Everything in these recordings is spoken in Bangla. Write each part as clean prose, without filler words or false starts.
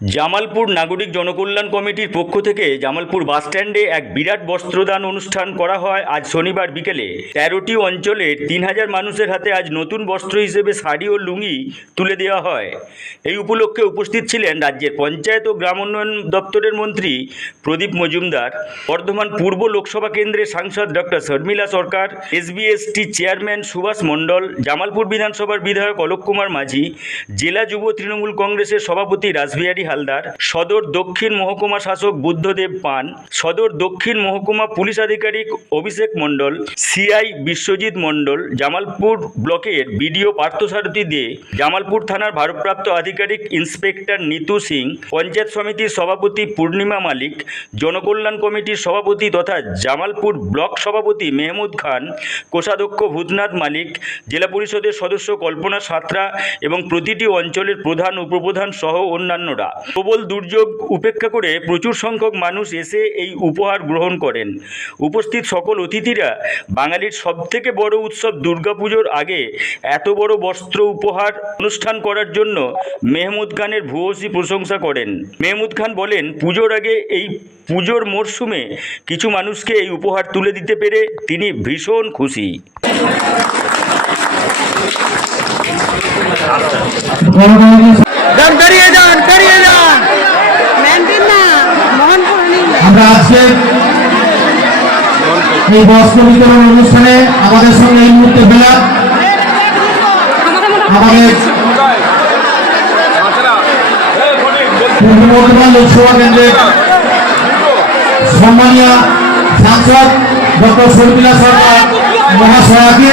জামালপুর নাগরিক জনকল্যাণ কমিটির পক্ষ থেকে জামালপুর বাসস্ট্যান্ডে এক বিরাট বস্ত্রদান অনুষ্ঠান করা হয় আজ শনিবার বিকেলে। 13টি অঞ্চলের 3000 মানুষের হাতে আজ নতুন বস্ত্র হিসেবে শাড়ি ও লুঙ্গি তুলে দেওয়া হয়। এই উপলক্ষে উপস্থিত ছিলেন রাজ্যের পঞ্চায়েত ও গ্রাম উন্নয়ন দপ্তরের মন্ত্রী প্রদীপ মজুমদার, বর্ধমান পূর্ব লোকসভা কেন্দ্রের সাংসদ ডক্টর শর্মিলা সরকার, এসবিএসটি চেয়ারম্যান সুভাষ মণ্ডল, জামালপুর বিধানসভার বিধায়ক অলোক কুমার মাঝি, জেলা যুব তৃণমূল কংগ্রেসের সভাপতি রাসবিহারী হালদার, সদর দক্ষিণ মহকুমা শাসক বুদ্ধদেব পান, সদর দক্ষিণ মহকুমা পুলিশ আধিকারিক অভিষেক মণ্ডল, সিআই বিশ্বজিৎ মণ্ডল, জামালপুর ব্লকের বিডিও পার্থসারথী দে, জামালপুর থানার ভারপ্রাপ্ত আধিকারিক ইন্সপেক্টর নিতু সিং, পঞ্চায়েত সমিতির সভাপতি পূর্ণিমা মালিক, জনকল্যাণ কমিটির সভাপতি তথা জামালপুর ব্লক সভাপতি মেহমুদ খান, কোষাধ্যক্ষ ভূতনাথ মালিক, জেলা পরিষদের সদস্য কল্পনা সাঁতরা এবং প্রতিটি অঞ্চলের প্রধান উপপ্রধান সহ অন্যান্যরা। প্রবল দুর্যোগ উপেক্ষা করে প্রচুর সংখ্যক মানুষ এসে এই উপহার গ্রহণ করেন। উপস্থিত সকল অতিথিরা বাঙালির সবথেকে বড় উৎসব দুর্গাপুজোর আগে এত বড় বস্ত্র উপহার অনুষ্ঠান করার জন্য মেহমুদ খানের ভূয়সী প্রশংসা করেন। মেহমুদ খান বলেন, পুজোর আগে এই পুজোর মরশুমে কিছু মানুষকে এই উপহার তুলে দিতে পেরে তিনি ভীষণ খুশি। আমরা আজকে এই বস্ত্র বিতরণ অনুষ্ঠানে আমাদের সঙ্গে এই মুহূর্তে বেলা আমাদের পূর্ব বর্ধমান লোকসভা কেন্দ্রের সম্মানীয় সাংসদ ডক্টর শর্মিলা সরকার মহাশয়াকে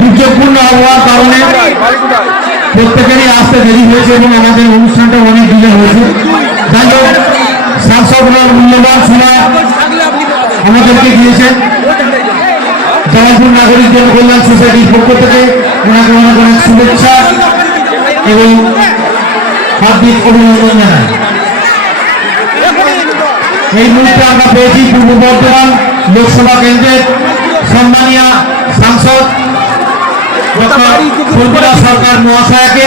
দুর্যোগপূর্ণ আবহাওয়ার কারণে প্রত্যেকেরই আসতে দেরি হয়েছে এবং আমাদের অনুষ্ঠানটা অনেক ডিলে হয়েছে। যাই হোক, সাংসদরা মূল্যবান সময় আমাদেরকে দিয়েছেন। জামালপুর নাগরিক জনকল্যাণ সোসাইটির পক্ষ থেকে ওনাকে অনেক অনেক শুভেচ্ছা এবং হার্দিক অভিনন্দন জানাই। এই মুহূর্তে আমরা পেয়েছি পূর্ব বর্ধমান লোকসভা কেন্দ্রের সম্মানীয় সাংসদ শর্মিলা সরকার মহাশয়াকে।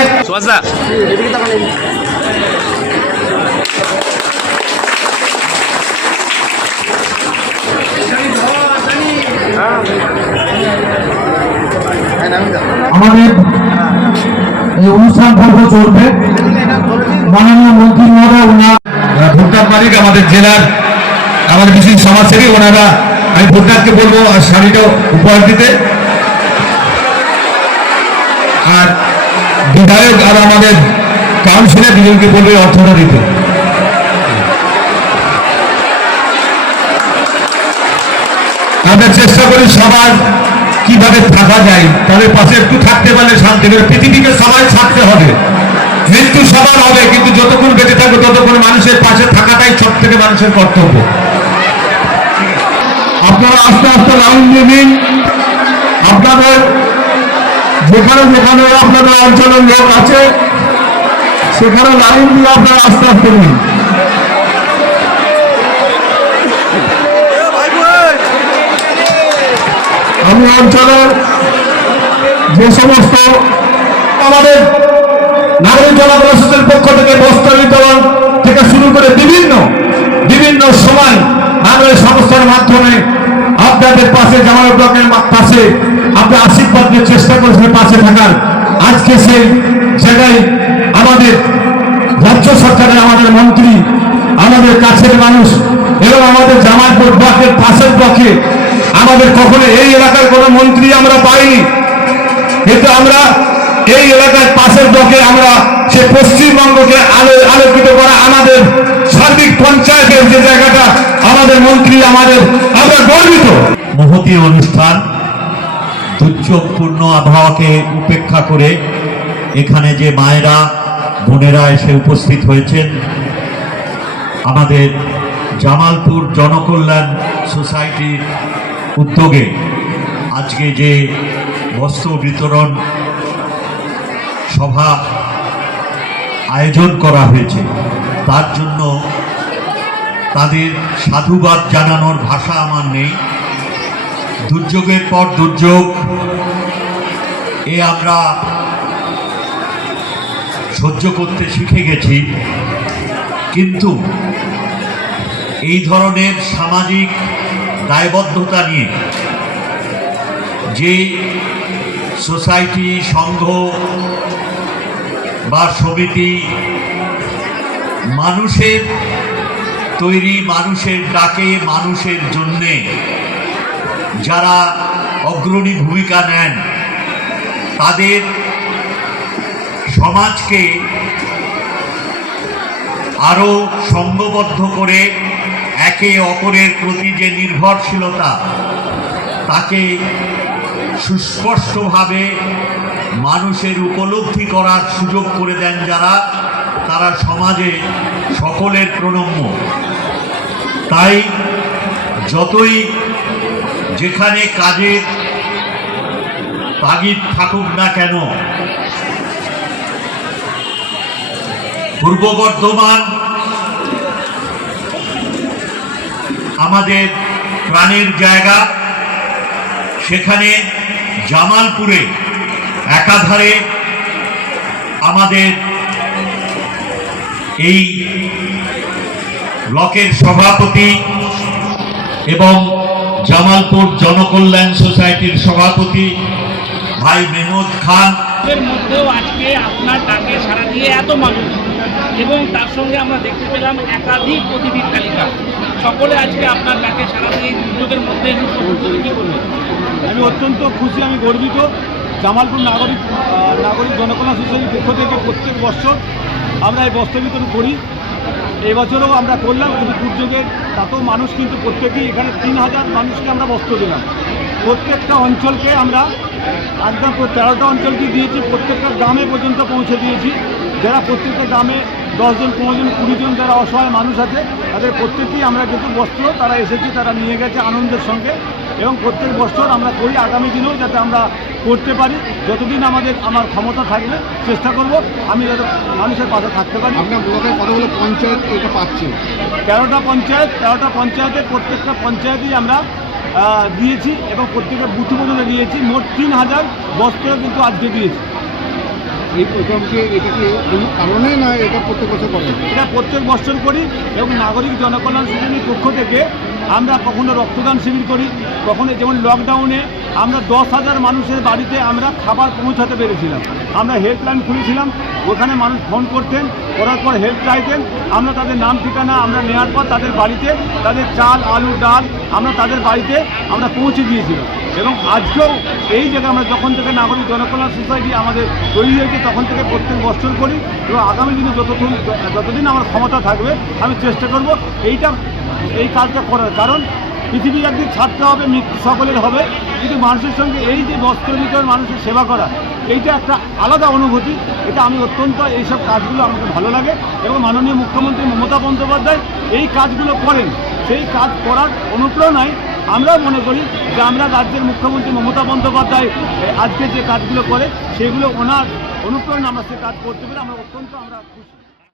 আমাদের এই অনুষ্ঠান পর্ব চলবে। মাননীয় মন্ত্রী মহোদয় ভোটনাথ মালিক আমাদের জেলার আমাদের বিশেষ সমাজসেবী, ওনারা আমি ভোটনাথকে বলবো শাড়িটা উপহার দিতে, আর বিধায়ক আর আমাদের কাউন্সিলর দুজনকে বলবে অর্থটা দিতে। আমরা চেষ্টা করি সবার কিভাবে থাকা যায়, তাদের পাশে একটু থাকতে পারলে শান্তি করে। পৃথিবীকে সবাই থাকতে হবে, মৃত্যু সবার হবে, কিন্তু যতক্ষণ বেঁচে থাকবে ততক্ষণ মানুষের পাশে থাকাটাই সব থেকে মানুষের কর্তব্য। আপনারা আস্তে আস্তে লাইন দিয়ে নিন। আপনাদের যেখানে যেখানে আপনাদের অঞ্চলের লোক আছে সেখানে লাইন দিয়ে আপনারা আস্তে আস্তে নিন। আমি অঞ্চলের যে সমস্ত আমাদের নাগরিক জনকল্যাণের পক্ষ থেকে বস্ত্র বিতরণ থেকে শুরু করে বিভিন্ন সময় নাগরিক সংস্থার মাধ্যমে আপনাদের পাশে জামালপুর ব্লকের পাশে আপনি আশীর্বাদ দিয়ে চেষ্টা করেছেন পাশে থাকার। আজকে সেই জায়গায় আমাদের রাজ্য সরকারের আমাদের মন্ত্রী, আমাদের কাছের মানুষ এবং আমাদের জামালপুর ব্লকের পাশের ব্লকে আমাদের কখনো এই এলাকার কোনো মন্ত্রী আমরা পাইনি, কিন্তু আমরা এই এলাকার পাশের ব্লকে আমরা সে পশ্চিমবঙ্গকে আলোকিত করা আমাদের সার্বিক পঞ্চায়েতের যে জায়গাটা আমাদের মন্ত্রী আমরা গর্বিত। মহতী অনুষ্ঠান, দুর্যোগপূর্ণ আবহাওয়াকে উপেক্ষা করে এখানে যে মায়েরা বোনেরা এসে উপস্থিত হয়েছেন, আমাদের জামালপুর জনকল্যাণ সোসাইটির উদ্যোগে আজকে যে বস্ত্র বিতরণ সভা আয়োজন করা হয়েছে, তার জন্য তাদের সাধুবাদ জানানোর ভাষা আমার নেই। দুর্যোগের পর দুর্যোগ, আমরা সহ্য করতে শিখে গেছি, কিন্তু এই ধরনের সামাজিক দায়বদ্ধতা নিয়ে যে সোসাইটি, সংঘ বা সমিতি মানুষের তৈরি, মানুষের ডাকে, মানুষের জন্যে যারা অগ্রণী ভূমিকা নেন, তাদের সমাজকে আরও সংঘবদ্ধ করে একে অপরের প্রতি যে নির্ভরশীলতা, তাকে সুস্পষ্টভাবে মানুষের উপলব্ধি করার সুযোগ করে দেন যারা, তারা সমাজে সকলের প্রণম্য। তাই যতই যেখানে কাজের তাগিদ থাকুক না কেন, পূর্ব বর্ধমান আমাদের প্রাণের জায়গা। সেখানে জামালপুরে একাধারে আমাদের এই ব্লকের সভাপতি এবং জামালপুর জনকল্যাণ সোসাইটির সভাপতি ভাই মেহমুদ খান, এর মধ্যেও আজকে আপনার ডাকে সাড়া দিয়ে এত মানুষ, এবং তার সঙ্গে আমরা দেখতে পেলাম একাধিক অতিথির তালিকা, সকলে আজকে আপনার ডাকে সাড়া দিয়ে দুর্যোগের মধ্যে কি করবেন? আমি অত্যন্ত খুশি, আমি গর্বিত। জামালপুর নাগরিক জনকল্যাণ সোসাইটির পক্ষ থেকে প্রত্যেক বছর আমরা এই বস্ত্র বিতরণ করি। এই বছরও আমরা করলাম, কিন্তু দুর্যোগের তাতেও মানুষ কিন্তু প্রত্যেকেই, এখানে 3000 মানুষকে আমরা বস্ত্র দিলাম। প্রত্যেকটা অঞ্চলকে আমরা একদম 13টা অঞ্চলকে দিয়েছি, প্রত্যেকটা গ্রামে পর্যন্ত পৌঁছে দিয়েছি। যারা প্রত্যেকটা গ্রামে 10 জন, 15 জন, 20 জন যারা অসহায় মানুষ আছে, তাদের প্রত্যেকেই আমরা কিন্তু বস্ত্র তারা এসেছে, তারা নিয়ে গেছে আনন্দের সঙ্গে। এবং প্রত্যেক বছর আমরা করি, আগামী দিনেও যাতে আমরা করতে পারি। যতদিন আমার ক্ষমতা থাকবে চেষ্টা করব আমি যাতে মানুষের পাশে থাকতে পারি। আপনার ব্লকের কতগুলো পঞ্চায়েত এটা পাচ্ছি? 13টা পঞ্চায়েতের প্রত্যেকটা পঞ্চায়েতেই আমরা দিয়েছি, এবং প্রত্যেকের বুথ পর্যন্ত দিয়েছি। মোট 3000 বস্ত্র কিন্তু আজকে দিয়েছি। এই প্রোগ্রামকে এটা কি কোনো কারণে, না এটা প্রত্যেক বছর করেন? এটা প্রত্যেক বছর করি, এবং নাগরিক জনকল্যাণ সোসাইটির পক্ষ থেকে আমরা কখনো রক্তদান শিবির করি, কখনো যেমন লকডাউনে আমরা 10,000 মানুষের বাড়িতে আমরা খাবার পৌঁছাতে পেরেছিলাম। আমরা হেল্পলাইন খুলেছিলাম, ওখানে মানুষ ফোন করতেন, করার পর হেল্প চাইতেন, আমরা তাদের নাম ঠিকানা আমরা নেওয়ার পর তাদের বাড়িতে তাদের চাল, আলু, ডাল আমরা তাদের বাড়িতে আমরা পৌঁছে দিয়েছিলাম। এবং আজকেও এই জায়গায় আমরা যখন থেকে নাগরিক জনকল্যাণ সোসাইটি আমাদের তৈরি হয়েছে তখন থেকে প্রত্যেক বছর করি, এবং আগামী দিনে যতদিন আমার ক্ষমতা থাকবে আমি চেষ্টা করব এই কাজটা করার। কারণ পৃথিবী একদিন ছাড়তে হবে, মৃত্যু সকলের হবে, কিন্তু মানুষের সঙ্গে এই যে বস্ত্র বিতরণ, মানুষের সেবা করা, এইটা একটা আলাদা অনুভূতি। এটা আমি অত্যন্ত এইসব কাজগুলো আমাকে ভালো লাগে, এবং মাননীয় মুখ্যমন্ত্রী মমতা বন্দ্যোপাধ্যায় এই কাজগুলো করেন। সেই কাজ করার অনুপ্রেরণায় আমরাও মনে করি যে আমরা রাজ্যের মুখ্যমন্ত্রী মমতা বন্দ্যোপাধ্যায় আজকে যে কাজগুলো করে সেগুলো ওনার অনুপ্রেরণা আমরা সে কাজ করতে পেরে আমরা খুশি।